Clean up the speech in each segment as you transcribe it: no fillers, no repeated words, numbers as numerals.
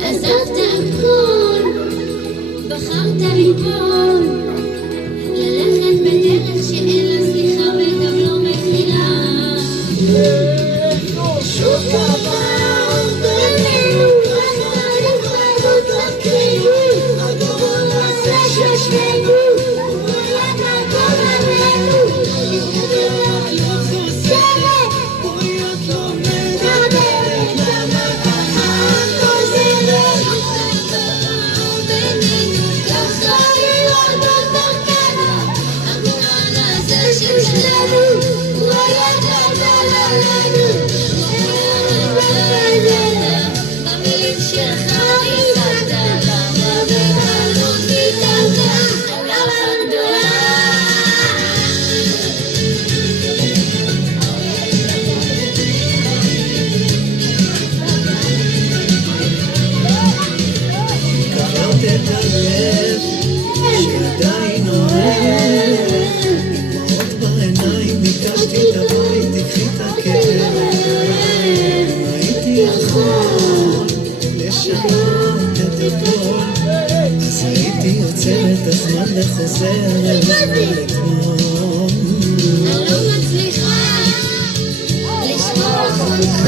עזבת הכל, בחרת ליפול, ללכת בדרך שאין לה סליחה וגם לא מחילה. שוב דבר בינינו, רק נפרדות רקרינו, הגבול הזה של שנינו, ויד הכל עלינו. שעדיין אוהב, דמעות בעיניים, ביקשתי תבואי, תקחי את הכאב. הייתי יכול לשנות את הכל, אז הייתי עוצר את הזמן וחוזר אל אתמול. אני לא מצליחה לשכוח אותך,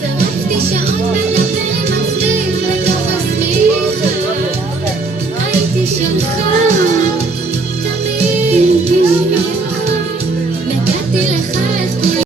שרפתי שעות